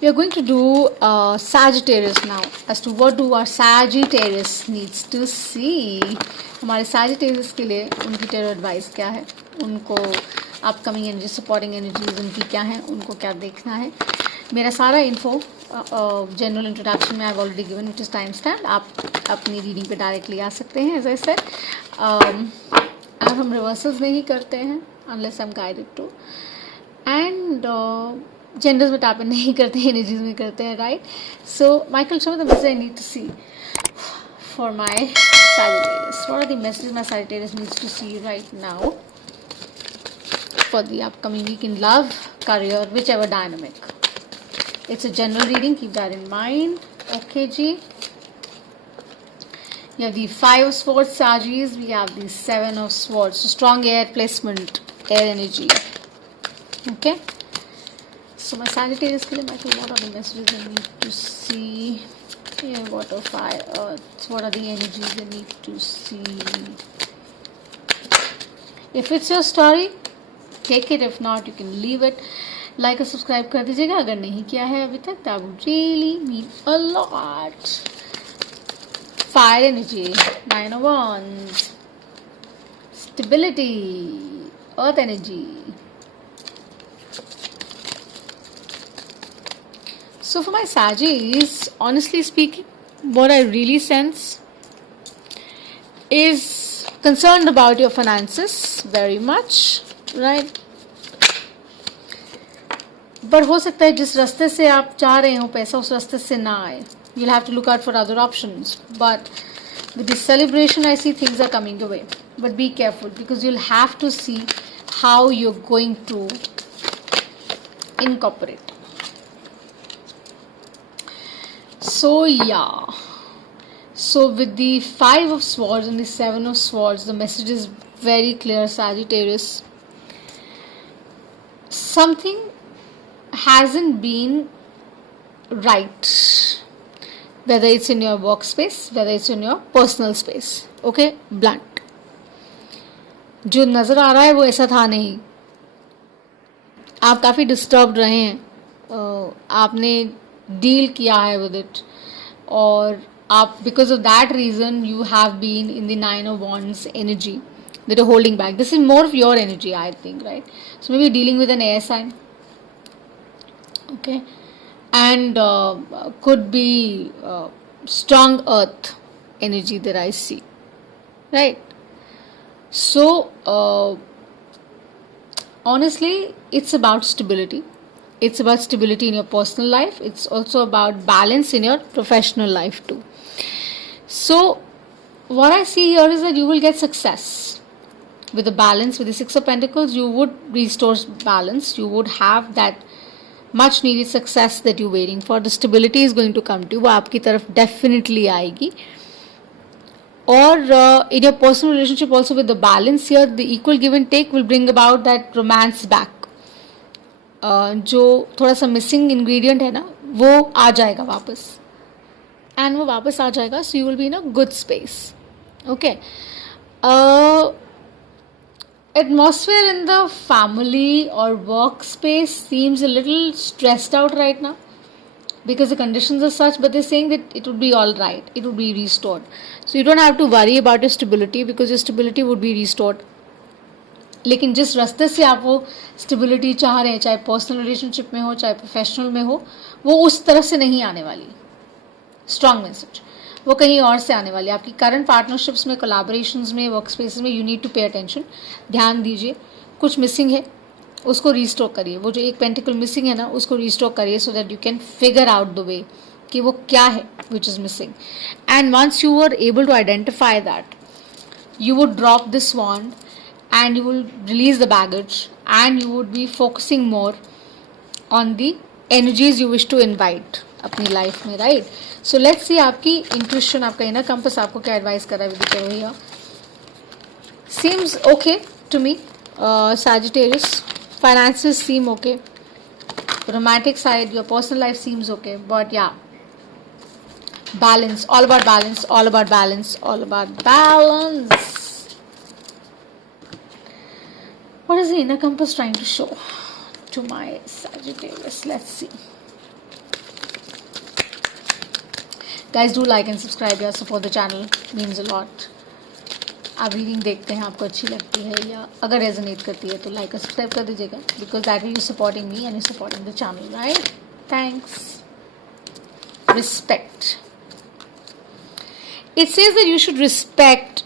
We are going to do Sagittarius now. As to what do our Sagittarius needs to see. हमारे Sagittarius के लिए उनकी tarot advice क्या है, उनको upcoming energy, supporting energies उनकी क्या है, उनको क्या देखना है. मेरा सारा info general introduction में I've already given, which is time stamped. आप अपनी reading पे directly आ सकते हैं, as I said. अब हम reversals नहीं करते हैं unless I'm guided to. And genders में tap in नहीं करते हैं, energies में करते हैं, right? So Michael, show me the message I need to see for my Sagittarius. What are the messages my Sagittarius needs to see right now for the upcoming week in love, career, whichever dynamic? It's a general reading, keep that in mind. Okay, G. You have the 5 of Swords, Sagittarius. We have the 7 of Swords. So strong air placement, air energy. Okay. So my Sagittarius के लिए Michael, what are the messages I need to see? Yeah, water, fire, earth. What are the energies I need to see? If it's your story, take it. If not, you can leave it. Like और subscribe कर दीजिएगा अगर नहीं किया है अभी तक. That would really mean a lot. Fire energy, 9 of Wands. Stability, earth energy. So for my Saggies, honestly speaking, what I really sense is concerned about your finances very much, right? But हो सकता है जिस रास्ते से आप चाह रहे हो पैसा उस रास्ते से ना आए. You'll have to look out for other options. But with this celebration, I see things are coming your way. But be careful because you'll have to see how you're going to incorporate. So yeah, so with the 5 of Swords and the 7 of Swords, the message is very clear, Sagittarius. Something hasn't been right, whether it's in your workspace, whether it's in your personal space. Okay, blunt. जो नज़र आ रहा है वो ऐसा था नहीं. आप काफ़ी डिस्टर्ब्ड रहे हैं, आपने डील किया है विद इट और आप because of that reason you have been in the 9 of Wands energy that are holding back. This is more of your energy, I think, right? So maybe dealing with an air sign, okay, and could be strong earth energy that I see, right? So honestly, it's about stability. It's about stability in your personal life. It's also about balance in your professional life too. So what I see here is that you will get success with the balance. With the 6 of Pentacles, you would restore balance. You would have that much needed success that you're waiting for. The stability is going to come to you. वो आपकी तरफ definitely आएगी. Or in your personal relationship also, with the balance here, the equal give and take will bring about that romance back. जो थोड़ा सा missing ingredient है ना वो आ जाएगा वापस, एंड वो वापस आ जाएगा. So you will be in a good space. Okay. Atmosphere in the family or workspace seems a little stressed out right now because the conditions are such, but they're saying that it would be all right, it would be restored. So you don't have to worry about your stability because your stability would be restored. लेकिन जिस रास्ते से आप वो स्टेबिलिटी चाह रहे हैं, चाहे पर्सनल रिलेशनशिप में हो चाहे प्रोफेशनल में हो, वो उस तरफ से नहीं आने वाली. स्ट्रॉन्ग मैसेज, वो कहीं और से आने वाली. आपकी करंट पार्टनरशिप्स में, कोलैबोरेशंस में, वर्क स्पेसेस में, you need to pay attention. ध्यान दीजिए. कुछ मिसिंग है उसको रिस्टोर करिए. वो जो एक पेंटिकल मिसिंग है ना उसको रिस्टोर करिए so that you can figure out the way कि वो क्या है which is missing. And once you are able to identify that, you would drop this wand and you will release the baggage and you would be focusing more on the energies you wish to invite अपनी लाइफ में, right? So let's सी आपकी इंट्यूशन, आपका inner compass आपको क्या एडवाइस कर रहा है with भैया. Seems okay to me. Sagittarius, finances seem okay, romantic side, your personal life seems okay, but yeah, balance, all about balance, all about balance, all about balance. What is the inner compass trying to show to my Sagittarius? Let's see. Guys, do like and subscribe या support the channel, means a lot. आप रीडिंग देखते हैं, आपको अच्छी लगती है या अगर रेजोनेट करती है तो लाइक और सब्सक्राइब कर दीजिएगा, because that will be supporting me and you supporting the channel, right? Thanks. Respect. It says that you should respect,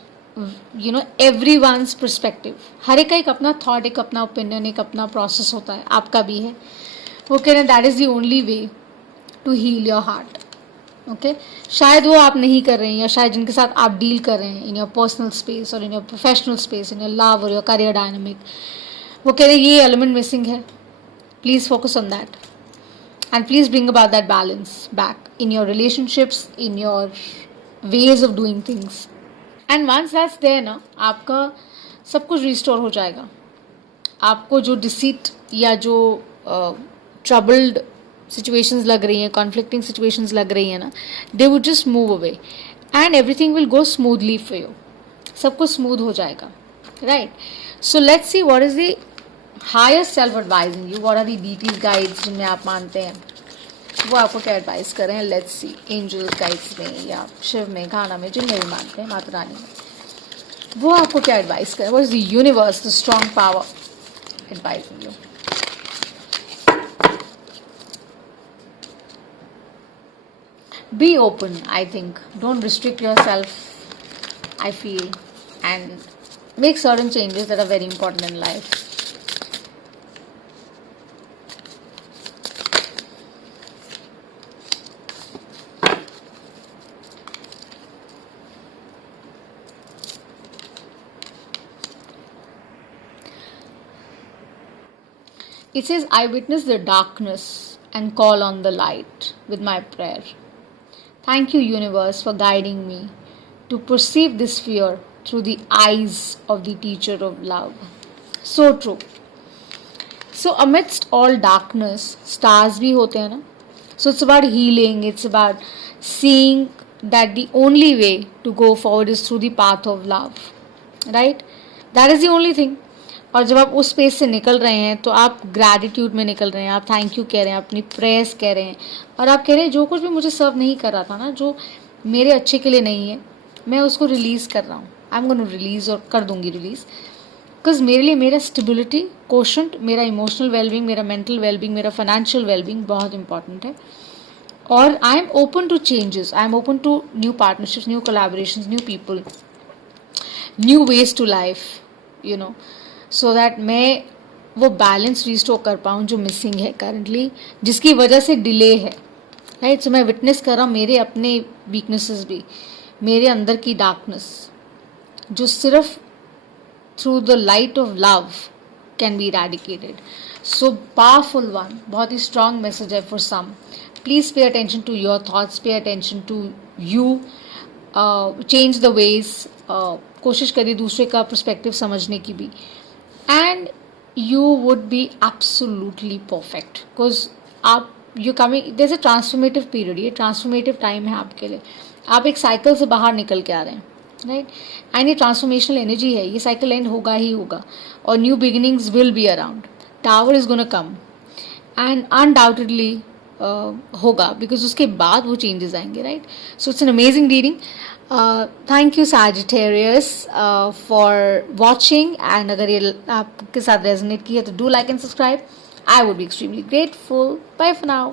everyone's perspective. हर एक का एक अपना थॉट, एक अपना ओपिनियन, एक अपना प्रोसेस होता है, आपका भी है. वो कह रहे हैं that is the only way to heal your heart. Okay, शायद वो आप नहीं कर रहे हैं, या शायद जिनके साथ आप डील कर रहे हैं इन योर पर्सनल स्पेस और in your professional space, in your love और योर करियर डायनामिक, वो कह रहे हैं ये एलिमेंट मिसिंग है. Please focus on that and please bring about that balance back in your relationships, in your ways of doing things. And once that's there ना, आपका सब कुछ रिस्टोर हो जाएगा. आपको जो डिसीट या जो ट्रबल्ड सिचुएशंस लग रही हैं, कॉन्फ्लिक्टिंग सिचुएशंस लग रही हैं ना, they would just move away and everything will go smoothly for you. सब कुछ स्मूथ हो जाएगा, right? So let's see what is the higher self advising you, what are the deities guides जिनमें आप मानते हैं, वो आपको क्या एडवाइस कर रहे हैं. लेट्स सी, एंजल्स गाइड्स में या शिव में, गाना में, जिनमें भी मानते हैं, माता रानी में, वो आपको क्या एडवाइस करें. What is the universe, the strong power advising you. Be open, I think. Don't restrict your self, I feel, and make certain changes that are very important in life. It says, I witness the darkness and call on the light with my prayer. Thank you, universe, for guiding me to perceive this fear through the eyes of the teacher of love. So true. So amidst all darkness, stars bhi hote hain na. So it's about healing, it's about seeing that the only way to go forward is through the path of love, right? That is the only thing. और जब आप उस स्पेस से निकल रहे हैं तो आप ग्रैटिट्यूड में निकल रहे हैं, आप थैंक यू कह रहे हैं, अपनी प्रेयर्स कह रहे हैं, और आप कह रहे हैं जो कुछ भी मुझे सर्व नहीं कर रहा था ना, जो मेरे अच्छे के लिए नहीं है, मैं उसको रिलीज़ कर रहा हूँ. आई एम गोना रिलीज़, और कर दूँगी रिलीज़, बिकॉज मेरे लिए मेरा स्टेबिलिटी कोशंट, मेरा इमोशनल वेलबींग, मेरा मेंटल वेलबींग, मेरा फाइनेंशियल वेलबींग बहुत इंपॉर्टेंट है. और I am open to changes, I am open to new partnerships, new collaborations, new people, new ways to life, so that मैं वो बैलेंस रिस्टोर कर पाऊँ जो मिसिंग है करंटली, जिसकी वजह से डिले है, राइट? सो मैं विटनेस कर रहा हूँ मेरे अपने वीकनेसेस भी, मेरे अंदर की डार्कनेस, जो सिर्फ through the light of love can be eradicated. So powerful one, बहुत ही स्ट्रॉन्ग मैसेज है for some. Please pay attention to your thoughts, pay attention to you, change the ways. कोशिश करिए दूसरे का पर्सपेक्टिव समझने की भी, and you would be absolutely perfect, because आप you coming, there is a transformative period. ये ट्रांसफॉर्मेटिव टाइम है आपके लिए. आप एक साइकिल से बाहर निकल के आ रहे हैं, राइट? एंड ये ट्रांसफॉर्मेशनल एनर्जी है, ये साइकिल एंड होगा ही होगा, और new beginnings will be around. Tower is gonna come and undoubtedly होगा, बिकॉज उसके बाद वो चेंजेस आएंगे, right? So it's an amazing reading. Thank you Sagittarius for watching, and अगर ये आपके साथ रेजोनेट किया तो do like and subscribe. I would be extremely grateful. Bye for now.